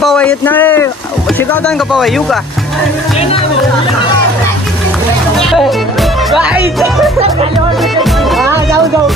पवा येत नाही शिकवता का पवा येऊ का जाऊ जाऊ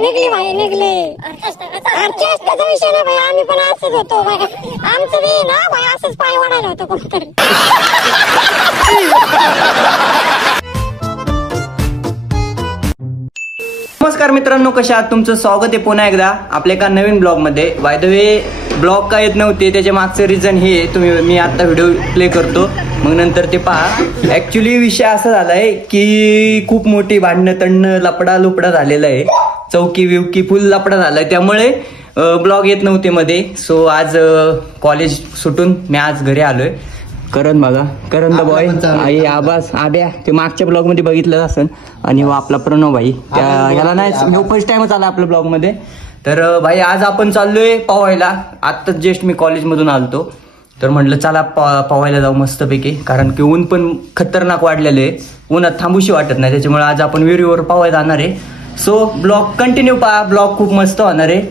निघली भाई निघले ऑर्केस्ट्राचा विषय नाही भाई आम्ही पण असंच होतो आमचं बी ना भाई असंच पाय वाढायला होतं कोणतरी नमस्कार मित्रांनो, कशा आहात? तुमचं स्वागत आहे पुन्हा एकदा आपल्या एका नवीन ब्लॉग मध्ये. बाय द वे ब्लॉग का येत नव्हते त्याच्या मागचं रिझन हे मी आता व्हिडिओ प्ले करतो मग नंतर ते पहा. ऍक्च्युली विषय असा झालाय की खूप मोठी भांडणं तंडणं लपडा लुपडा झालेला आहे, चौकी विवकी फुल लपडा झालाय, त्यामुळे ब्लॉग येत नव्हते मध्ये. सो आज कॉलेज सुटून मी आज घरी आलोय. करण बघा, करण द बॉय, आई आबास आब्या ते मागच्या ब्लॉग मध्ये बघितलं असेल, आणि आपला प्रणव भाई ह्याला नाही फर्स्ट टाइमच आला आपल्या ब्लॉग मध्ये. तर भाई आज आपण चाललोय पवायला. आत्ताच जस्ट मी कॉलेज मधून आलतो, तर म्हटलं चला पवायला जाऊ मस्तपैकी, कारण की ऊन पण खतरनाक वाढलेलं आहे, उन्हात थांबूशी वाटत नाही, त्याच्यामुळे आज आपण विहिरीवर पवायला जाणार आहे. सो ब्लॉग कंटिन्यू पहा, ब्लॉग खूप मस्त होणार आहे.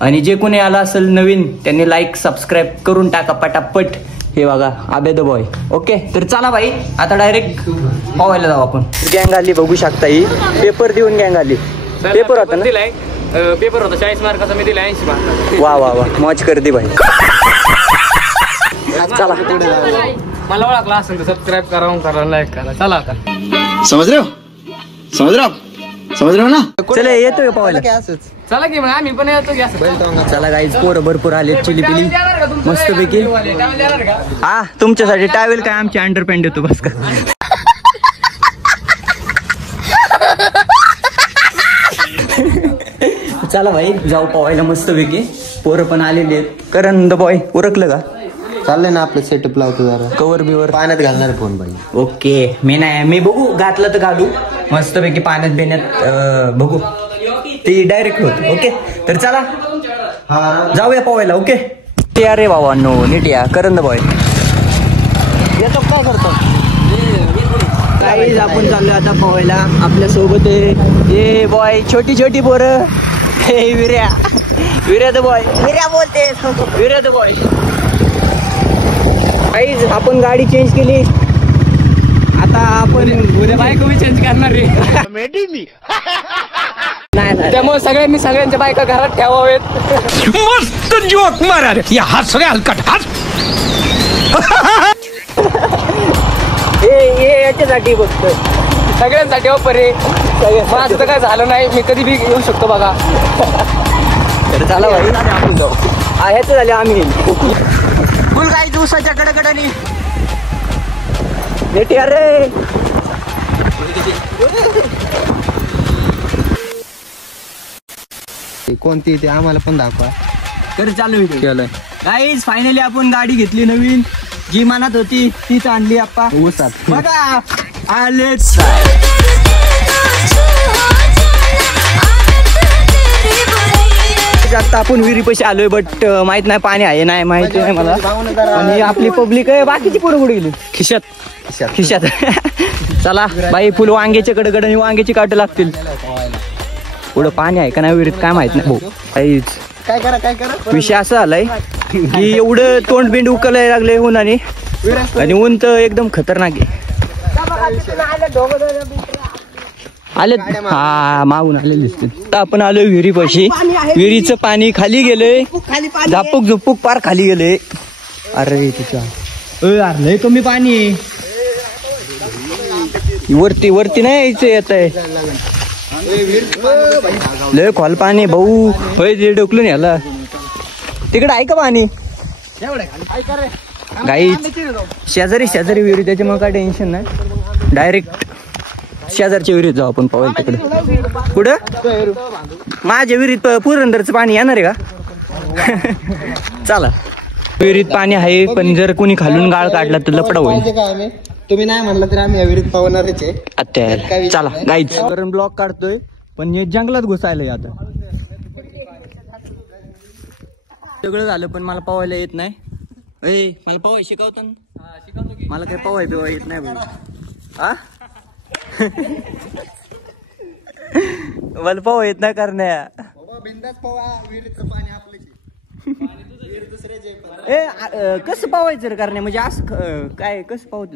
आणि जे कोणी आला असेल नवीन त्यांनी लाईक सबस्क्राईब करून टाका पटापट. हे बघा आबे द बॉय. ओके, तर चला भाई आता डायरेक्ट पवायला जाऊ आपण. गँग आली बघू शकता, ही पेपर देऊन गँग आली. पेपर होता ना, पेपर होता 40 मार्काचा, मी दिला 80 मार्काचा. वा वा वा, मौज कर दी भाई. चला मला ओळखला असेल तर सबस्क्राईब करा, लाईक करा. चला आता समझ रहे हो ना. चला येतोय पवायला. चला की मग आम्ही पण येतो की असं. चला गाईज, पोरं भरपूर आले, चिली पिली मस्तपैकी. हा तुमच्यासाठी टावेल काय, आमची अंडरपॅन्ट देतो बस का. चला भाई जाऊ पवायला मस्तपैकी. पोरं पण आलेली आहेत. करण द बॉय उरकलं का? चाललंय ना आपलं सेटअप लावतो जरा, कवर बिवर पाण्यात घालणार फोन बाई. ओके, मी बघू घातलं तर घालू मस्तपैकी, पाण्यात बिण्यात बघू ते डायरेक्ट होत. ओके, तर चला जाऊया पवायला. ओके ते अरे बाबांनो नीट या. करण द बॉय येतो, काय करतो गाईज? आपण चाललोय आता पवायला. आपल्या सोबत हे बॉय छोटी छोटी पोरं. हे विर्या द बॉय, विर्या बोलते, विर्या द बॉय. गाईज आपण गाडी चेंज केली, आता आपण उद्या बायको मी चेंज करणार रे. नाही, त्यामुळे सगळ्यांनी सगळ्यांच्या बायका घरात ठेवावेत. मस्त जोक मारा रे, या हात सगळे हलकट हात. हे याच्यासाठी बघत सगळ्यांसाठी ऑफर आहे. माझं तर काय झालं नाही, मी कधी बी येऊ शकतो बघा. तर चला भाई आपण जाऊ. ह्याच झाले आम्ही फुल काही दिवसाच्या कडकडानी नेट रे. कोणती ते आम्हाला पण दाखवा. तर चालू गाईज, फायनली आपण गाडी घेतली नवीन, जी मनात होती तीच आणली आप्पा. बघा आलेच. आता आपण विहिरी पैसे आलोय, बट माहित नाही पाणी आहे नाही माहिती नाही मला. आणि आपली पब्लिक आहे, बाकीची पुढे पुढे गेली खिशात. चला बाई, फुल वांग्याच्या कडकड आणि वांग्याची काट लागतील. पुढं पाणी आहे का नाही विहिरीत काय माहित नाही भाऊ. काय करा विषय असा झालाय की एवढं तोंड बिंड उकलायला लागले उन्हाने, आणि ऊन तर एकदम खतरनाक आहे. आले हा मागून आलेले दिसतील. आपण आलोय विहिरी पाशी. विहिरीचं पाणी खाली गेलंय, झापूक झुपूक पार खाली गेले. अरे तिच्या लय कमी पाणी आहे. वरती नाही यायचं, येत आहे लय खोल पाणी भाऊ. होय ते डोकलं नाही याला. तिकडे आहे का पाणी? गाई शेजारी विहिरी, त्याच्यामुळे काय टेन्शन नाही. डायरेक्ट शेजारच्या विहिरीत जाऊ आपण पावायला तिकडे. कुठं माझ्या विहिरीत पुरंदरचं पाणी येणार आहे का? चला विहिरीत पाणी आहे, पण जर कोणी खालून गाळ काढला तर लपडा होईल. का आम्ही तुम्ही नाही म्हणलं तर आम्ही विहिरीत पावणारच आहे. आता चला गाईच कारण ब्लॉक काढतोय, पण हे जंगलात घुसायलंय आता. सगळं झालं पण मला पवायला येत नाही. मला पवाय शिकवतो ना. मला काय पवाय बिवाय येत नाही भाऊ. हा मला पवाय येत नाही करण्या. बिंदास पवा, विहिरीचं पाणी आपलंच कसं पावायचं रे करण्या, म्हणजे असं काय कसं पावत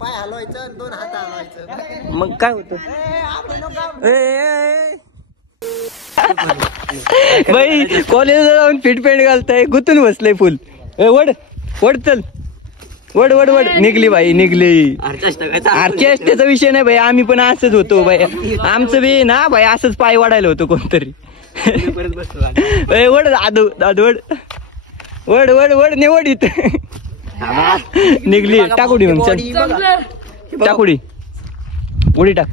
पाय हलवायचं, 2 हात हलवायचं, मग काय होतं. बाई कॉलेजला जाऊन फिट पॅन्ट घालताय, गुतून बसलंय फुल. वड वड चल, वड वड वड. निघली बाई निघली. ऑर्केस्ट्राचा विषय नाही भाई, आम्ही पण असंच होतो बाई. आमचं बी ना भाई असंच पाय वाढायला होतो कोणतरी. वड दादू दादू वड वड वड वड निवड इथं निघली. टाकुडी मग चल, टाकुडी उडी टाक.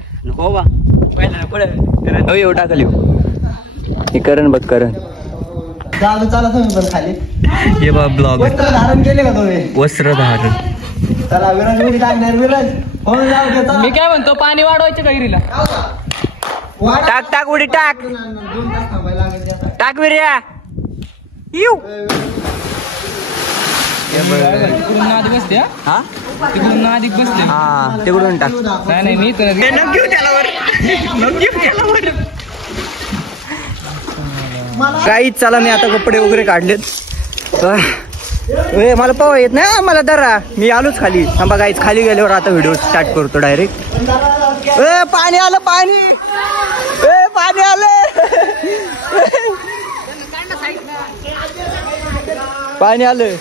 येऊ टाकली हे करण बघ करण. चला तुम्ही पण खाली. हे बघ ब्लॉग वस्त्र धारण केले का तुम्ही? वस्त्र धारण. चला विराज उडी टाकणार. विराज हो जाऊ दे. मी काय म्हणतो, पाणी वाढवायचं का विहिरीला? टाक टाक उडी टाक. 2 तास थांबायला लागेल आता. टाक विर्या. येऊ तिकडून नाद बसते. हा तिकडून नादिक बसले. हा तिकडून टाक. नाही मी तर काही चला मी आता कपडे वगैरे काढलेत. मला पवा येत नाही मला दरा. मी आलोच खाली. थांबा गाईच खाली गेल्यावर आता व्हिडिओ स्टार्ट करतो डायरेक्ट. पाणी आलं पाणी. पाणी आलं पाणी आलं.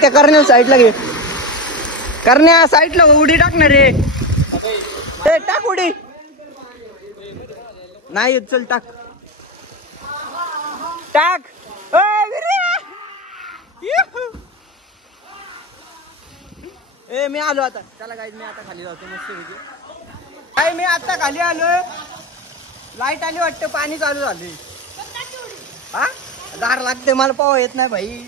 त्या करण्या साईडला घे. करण्या साईडला उडी टाकणार रे. टाक उडी. नाही चल टाक टाक. मी आलो आता. चला गाईज मी आता खाली जातो मस्त काय. मी आता खाली आलो. लाईट आली वाटतं, पाणी चालू झाले. हा दार लागते मला पाव येत नाही भाई.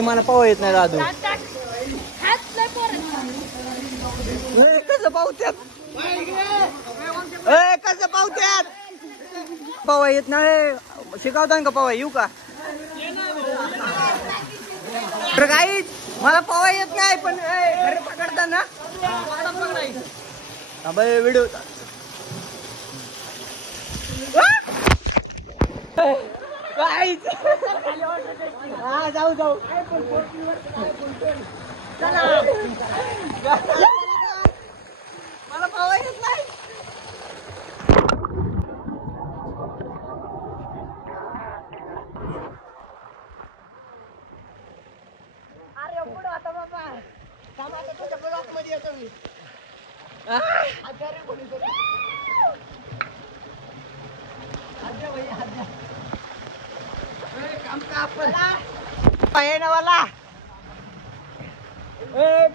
मला पाव येत नाही दादू. कसं पावत्यात कसं पावत्यात. पवा येत नाही. शिकवता का पवा येऊ का? तर काही मला पवा येत नाही, पण घरी पकडताना व्हिडिओ हा जाऊ जाऊ. मला पवा येत नाही.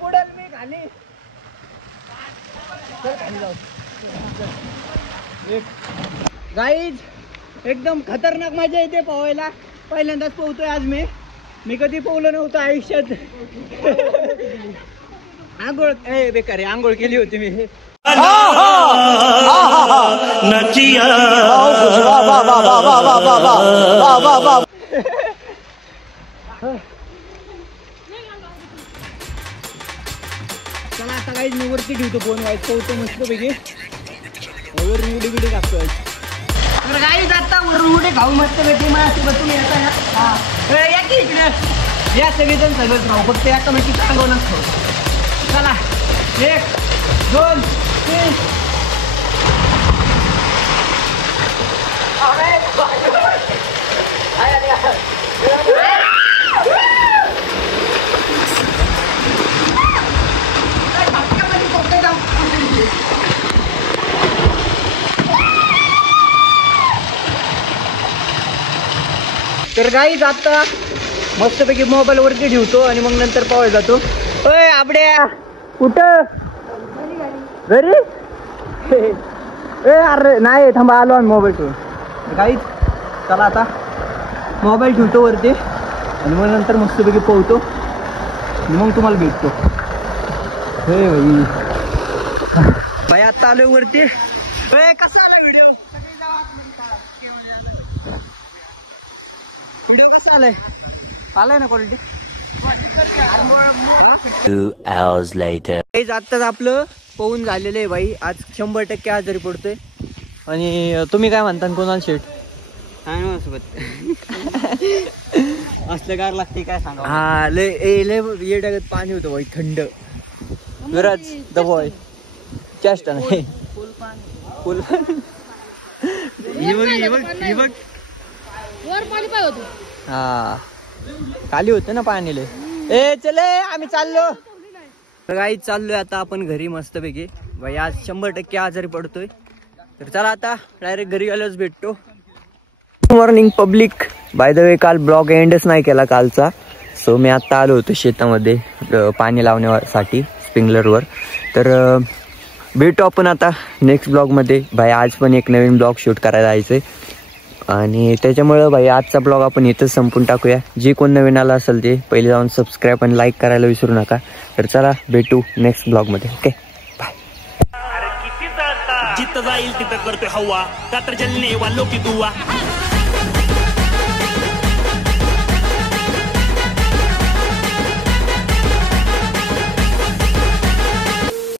बुडेल मी खाली. गाईज एकदम खतरनाक मजा येते पोहायला. पहिल्यांदाच पोहतोय आज मी कधी पोहलो नव्हतं आयुष्यात. आंघोळ बेकार आहे. आंघोळ केली होती मी. चला आता काही मी वरती ठेवतो फोन. व्हायचं पोहतो मस्त पैकी. वरून उडी बिडी टाकतो. तर काही जाता वरून उडी खाऊ मस्त पैकी. तुम्ही येता ना या की इकडे या. सगळेजण सगळंच राहू, फक्त एकामेकी सांगू नसतो. चला 1 2 3. तर गाईज आता मस्तपैकी मोबाईल वरती ठेवतो आणि मग नंतर पोहायला जातो. आपड्या कुठं घरी ए अरे नाही थांबा आलो आम्ही मोबाईल ठेवून काहीच. चला आता मोबाईल ठेवतो वरती आणि मग नंतर मस्तपैकी पोहतो आणि मग तुम्हाला भेटतो. हे भाई आता आलोय वरती. कसा आलाय व्हिडिओ कसा आलाय ना क्वालिटी. 2 hours later. आत्ताच आपलं पोहून झालेलं आहे भाई. आज 100% आजारी पडतोय. आणि तुम्ही काय म्हणता कोणाला शेट असलं गार लागते काय सांगा. हा लय ये टाकत पाणी होतं भाई थंड. विराज द बॉय चेष्टा नाही फुल हा खाली होतं ना पाणी लय. ए चले आम्ही चाललो काही चाललोय आता आपण घरी मस्तपैकी. भाई आज 100% आजारी पडतोय. तर चला आता डायरेक्ट घरी आलोच भेटतो. Morning public. By the way काल ब्लॉग एंडच नाही केला कालचा. सो मी आता आलो होतो शेतामध्ये पाणी लावण्यासाठी स्प्रिंकलरवर. तर भेटू आपण आता नेक्स्ट ब्लॉगमध्ये. भाई आज पण एक नवीन ब्लॉग शूट करायला जायचंय आणि त्याच्यामुळं भाई आजचा ब्लॉग आपण इथंच संपून टाकूया. जे कोण नवीन आला असेल ते पहिले जाऊन सबस्क्राईब आणि लाईक करायला विसरू नका. तर चला भेटू नेक्स्ट ब्लॉगमध्ये. Okay bye. जिथं जाईल तिथं करतोय हवा, रात्र जलने वालों की दुआ.